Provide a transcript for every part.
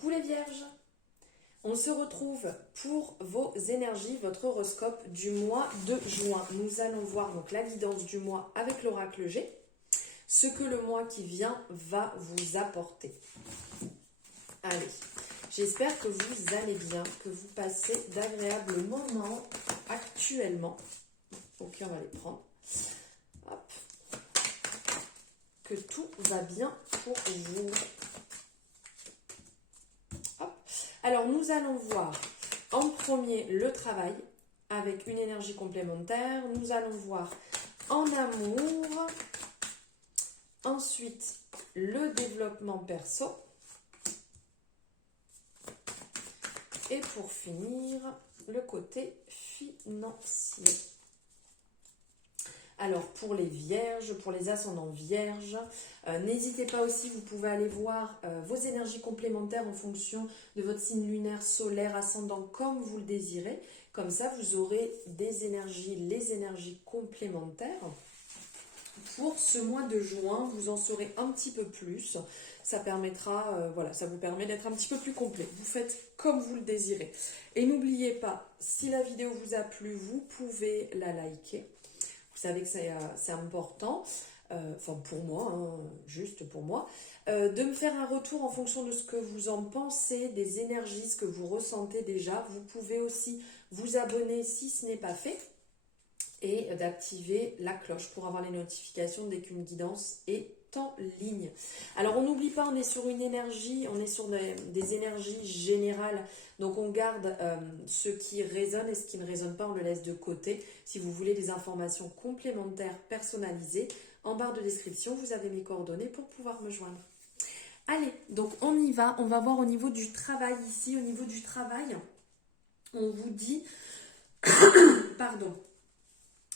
Coucou les vierges, on se retrouve pour vos énergies, votre horoscope du mois de juin. Nous allons voir donc la guidance du mois avec l'oracle G, ce que le mois qui vient va vous apporter. Allez, j'espère que vous allez bien, que vous passez d'agréables moments actuellement. Ok, on va les prendre. Hop. Que tout va bien pour vous. Hop. Alors, nous allons voir en premier le travail avec une énergie complémentaire. Nous allons voir en amour. Ensuite, le développement perso. Et pour finir, le côté financier. Alors, pour les vierges, pour les ascendants vierges, n'hésitez pas aussi, vous pouvez aller voir vos énergies complémentaires en fonction de votre signe lunaire, solaire, ascendant, comme vous le désirez. Comme ça, vous aurez des énergies, les énergies complémentaires. Pour ce mois de juin, vous en saurez un petit peu plus. Ça permettra, voilà, ça vous permet d'être un petit peu plus complet. Vous faites comme vous le désirez. Et n'oubliez pas, si la vidéo vous a plu, vous pouvez la liker. Vous savez que c'est important, enfin pour moi, hein, juste pour moi, de me faire un retour en fonction de ce que vous en pensez, des énergies, ce que vous ressentez déjà. Vous pouvez aussi vous abonner si ce n'est pas fait et d'activer la cloche pour avoir les notifications dès qu'une guidance est en ligne. Alors on n'oublie pas, on est sur une énergie, on est sur des énergies générales, donc on garde ce qui résonne et ce qui ne résonne pas, on le laisse de côté. Si vous voulez des informations complémentaires personnalisées, en barre de description, vous avez mes coordonnées pour pouvoir me joindre. Allez, donc on y va, on va voir au niveau du travail ici, au niveau du travail, on vous dit, pardon,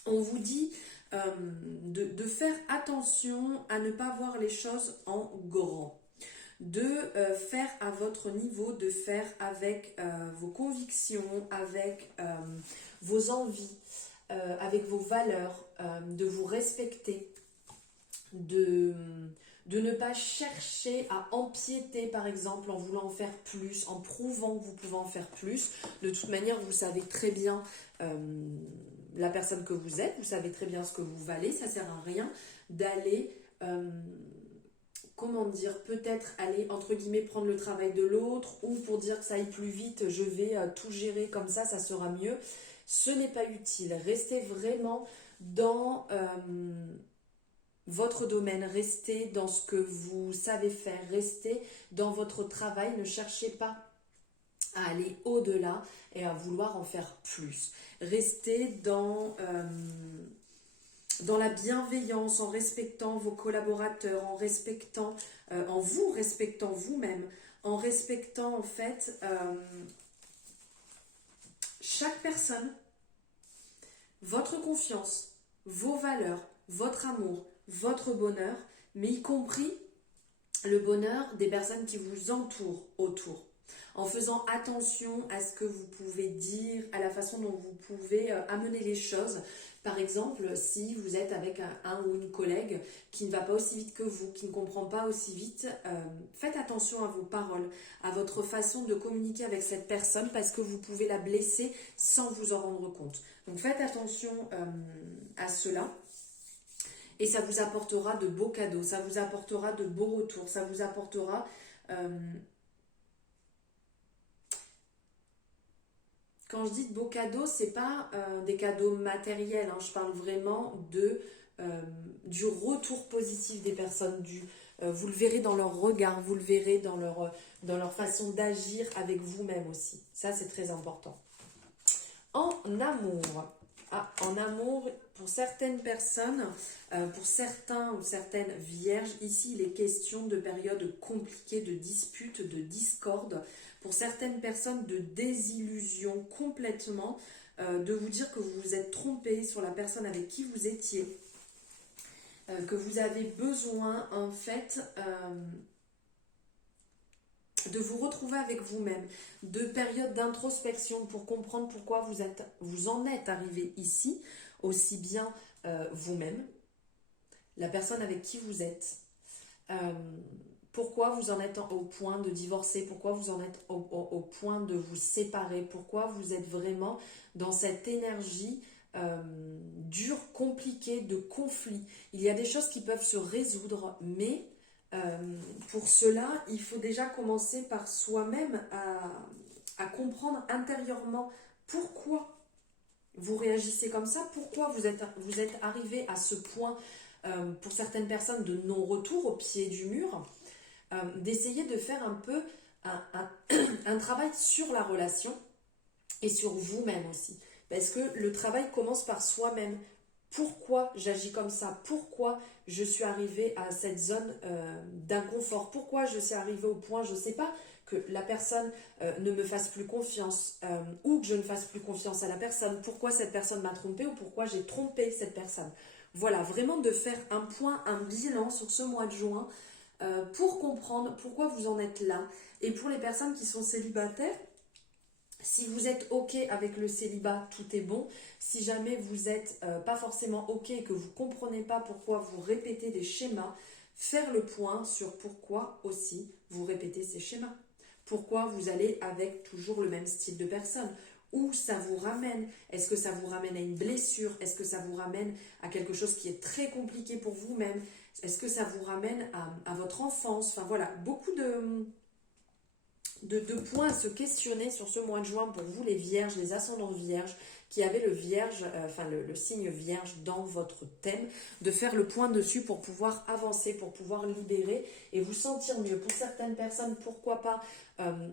on vous dit de faire attention à ne pas voir les choses en grand, de faire à votre niveau, de faire avec vos convictions, avec vos envies, avec vos valeurs, de vous respecter, de ne pas chercher à empiéter par exemple en voulant en faire plus, en prouvant que vous pouvez en faire plus. De toute manière, vous savez très bien la personne que vous êtes, vous savez très bien ce que vous valez, ça sert à rien d'aller, comment dire, peut-être aller entre guillemets prendre le travail de l'autre ou pour dire que ça aille plus vite, je vais tout gérer comme ça sera mieux. Ce n'est pas utile, restez vraiment dans votre domaine, restez dans ce que vous savez faire, restez dans votre travail, ne cherchez pas à aller au-delà et à vouloir en faire plus. Restez dans la bienveillance, en respectant vos collaborateurs, en vous respectant vous-même, en respectant en fait chaque personne, votre confiance, vos valeurs, votre amour, votre bonheur, mais y compris le bonheur des personnes qui vous entourent autour. En faisant attention à ce que vous pouvez dire, à la façon dont vous pouvez amener les choses. Par exemple, si vous êtes avec un ou une collègue qui ne va pas aussi vite que vous, qui ne comprend pas aussi vite, faites attention à vos paroles, à votre façon de communiquer avec cette personne parce que vous pouvez la blesser sans vous en rendre compte. Donc faites attention à cela. Et ça vous apportera de beaux cadeaux, ça vous apportera de beaux retours, ça vous apportera... Quand je dis de beaux cadeaux, c'est pas des cadeaux matériels, hein, je parle vraiment du retour positif des personnes. Vous le verrez dans leur regard, vous le verrez dans leur façon d'agir avec vous-même aussi. Ça, c'est très important. En amour. En amour, pour certaines personnes, pour certains ou certaines vierges, ici il est question de périodes compliquées, de disputes, de discordes. Pour certaines personnes, de désillusion complètement, de vous dire que vous vous êtes trompé sur la personne avec qui vous étiez, que vous avez besoin en fait de vous retrouver avec vous-même, de périodes d'introspection pour comprendre pourquoi vous en êtes arrivé ici, aussi bien vous-même, la personne avec qui vous êtes, Pourquoi vous en êtes au point de divorcer? Pourquoi vous en êtes au point de vous séparer? Pourquoi vous êtes vraiment dans cette énergie dure, compliquée, de conflit? Il y a des choses qui peuvent se résoudre, mais pour cela, il faut déjà commencer par soi-même à comprendre intérieurement pourquoi vous réagissez comme ça, pourquoi vous êtes arrivé à ce point, pour certaines personnes, de non-retour au pied du mur. D'essayer de faire un peu un travail sur la relation et sur vous-même aussi. Parce que le travail commence par soi-même. Pourquoi j'agis comme ça? Pourquoi je suis arrivée à cette zone d'inconfort? Pourquoi je suis arrivée au point, je ne sais pas, que la personne ne me fasse plus confiance ou que je ne fasse plus confiance à la personne? Pourquoi cette personne m'a trompée ou pourquoi j'ai trompé cette personne? Voilà, vraiment de faire un point, un bilan sur ce mois de juin pour comprendre pourquoi vous en êtes là. Et pour les personnes qui sont célibataires, si vous êtes OK avec le célibat, tout est bon. Si jamais vous n'êtes pas forcément OK et que vous ne comprenez pas pourquoi vous répétez des schémas, faire le point sur pourquoi aussi vous répétez ces schémas. Pourquoi vous allez avec toujours le même style de personne? Où ça vous ramène? Est-ce que ça vous ramène à une blessure? Est-ce que ça vous ramène à quelque chose qui est très compliqué pour vous-même? Est-ce que ça vous ramène à votre enfance? Enfin voilà, beaucoup de points à se questionner sur ce mois de juin pour vous les vierges, les ascendants vierges, qui avaient le vierge, le signe vierge dans votre thème, de faire le point dessus pour pouvoir avancer, pour pouvoir libérer et vous sentir mieux. Pour certaines personnes, pourquoi pas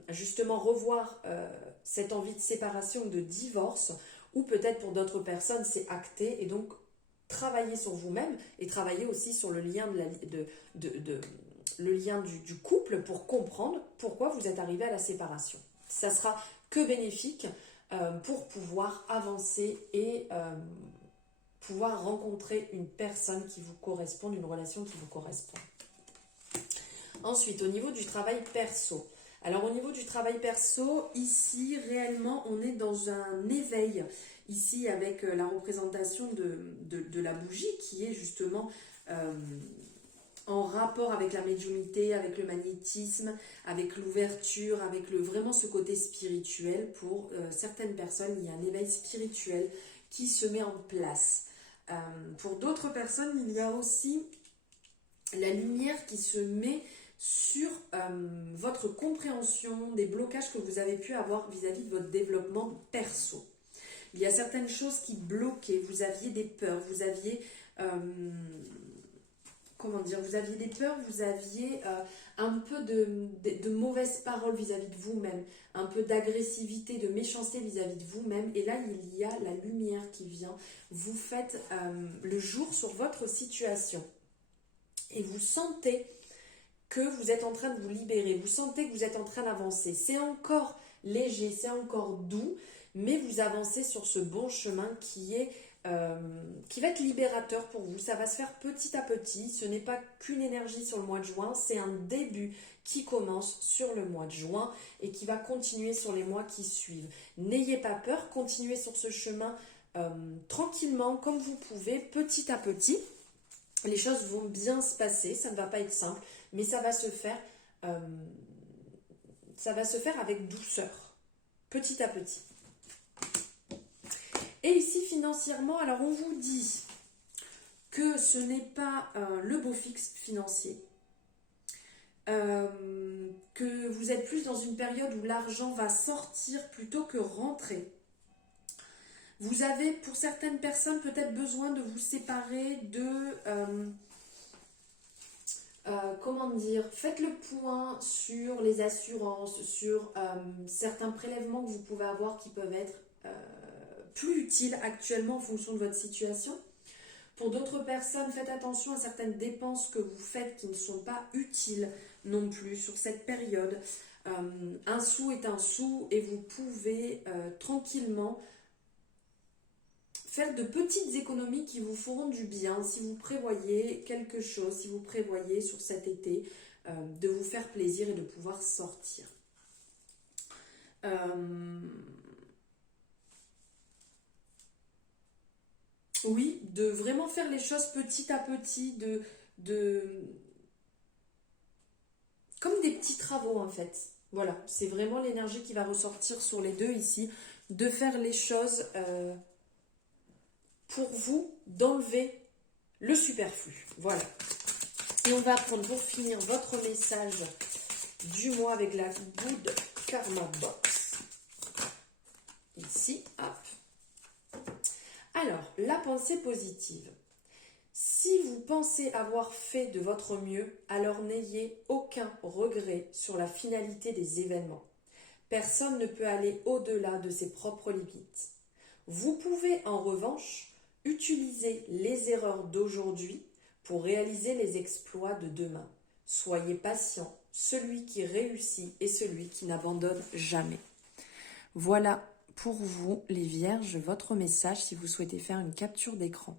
justement revoir cette envie de séparation ou de divorce, ou peut-être pour d'autres personnes c'est acté et donc travailler sur vous-même et travailler aussi sur le lien le lien du couple pour comprendre pourquoi vous êtes arrivé à la séparation. Ça sera que bénéfique pour pouvoir avancer et pouvoir rencontrer une personne qui vous correspond, une relation qui vous correspond. Ensuite, au niveau du travail perso. Alors au niveau du travail perso, ici réellement on est dans un éveil, ici avec la représentation de la bougie qui est justement en rapport avec la médiumnité, avec le magnétisme, avec l'ouverture, avec vraiment ce côté spirituel. Pour certaines personnes, il y a un éveil spirituel qui se met en place. Pour d'autres personnes, il y a aussi la lumière qui se met sur votre compréhension des blocages que vous avez pu avoir vis-à-vis de votre développement perso. Il y a certaines choses qui bloquaient, vous aviez des peurs, vous aviez... vous aviez des peurs, vous aviez un peu de mauvaises paroles vis-à-vis de vous-même, un peu d'agressivité, de méchanceté vis-à-vis de vous-même. Et là, il y a la lumière qui vient. Vous faites le jour sur votre situation. Et vous sentez que vous êtes en train de vous libérer. Vous sentez que vous êtes en train d'avancer. C'est encore léger, c'est encore doux, mais vous avancez sur ce bon chemin qui va être libérateur pour vous. Ça va se faire petit à petit. Ce n'est pas qu'une énergie sur le mois de juin, c'est un début qui commence sur le mois de juin et qui va continuer sur les mois qui suivent. N'ayez pas peur, continuez sur ce chemin tranquillement, comme vous pouvez, petit à petit. Les choses vont bien se passer, ça ne va pas être simple, mais ça va se faire avec douceur, petit à petit. Et ici, financièrement, alors on vous dit que ce n'est pas le beau fixe financier, que vous êtes plus dans une période où l'argent va sortir plutôt que rentrer. Vous avez, pour certaines personnes, peut-être besoin de vous séparer de... faites le point sur les assurances, sur certains prélèvements que vous pouvez avoir qui peuvent être plus utiles actuellement en fonction de votre situation. Pour d'autres personnes, faites attention à certaines dépenses que vous faites qui ne sont pas utiles non plus sur cette période. Un sou est un sou et vous pouvez tranquillement faire de petites économies qui vous feront du bien si vous prévoyez quelque chose, si vous prévoyez sur cet été de vous faire plaisir et de pouvoir sortir. Oui, de vraiment faire les choses petit à petit, comme des petits travaux en fait. Voilà, c'est vraiment l'énergie qui va ressortir sur les deux ici, de faire les choses pour vous, d'enlever le superflu. Voilà. Et on va prendre pour finir votre message du mois avec la Good Karma Box. Ici, hop. Alors, la pensée positive. Si vous pensez avoir fait de votre mieux, alors n'ayez aucun regret sur la finalité des événements. Personne ne peut aller au-delà de ses propres limites. Vous pouvez en revanche utiliser les erreurs d'aujourd'hui pour réaliser les exploits de demain. Soyez patient, celui qui réussit est celui qui n'abandonne jamais. Voilà pour vous les vierges votre message si vous souhaitez faire une capture d'écran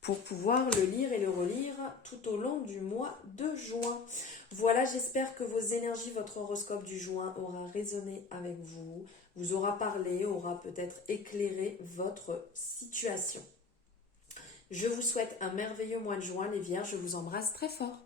pour pouvoir le lire et le relire tout au long du mois de juin. Voilà, j'espère que vos énergies, votre horoscope du juin aura résonné avec vous, vous aura parlé, aura peut-être éclairé votre situation. Je vous souhaite un merveilleux mois de juin, les vierges, je vous embrasse très fort.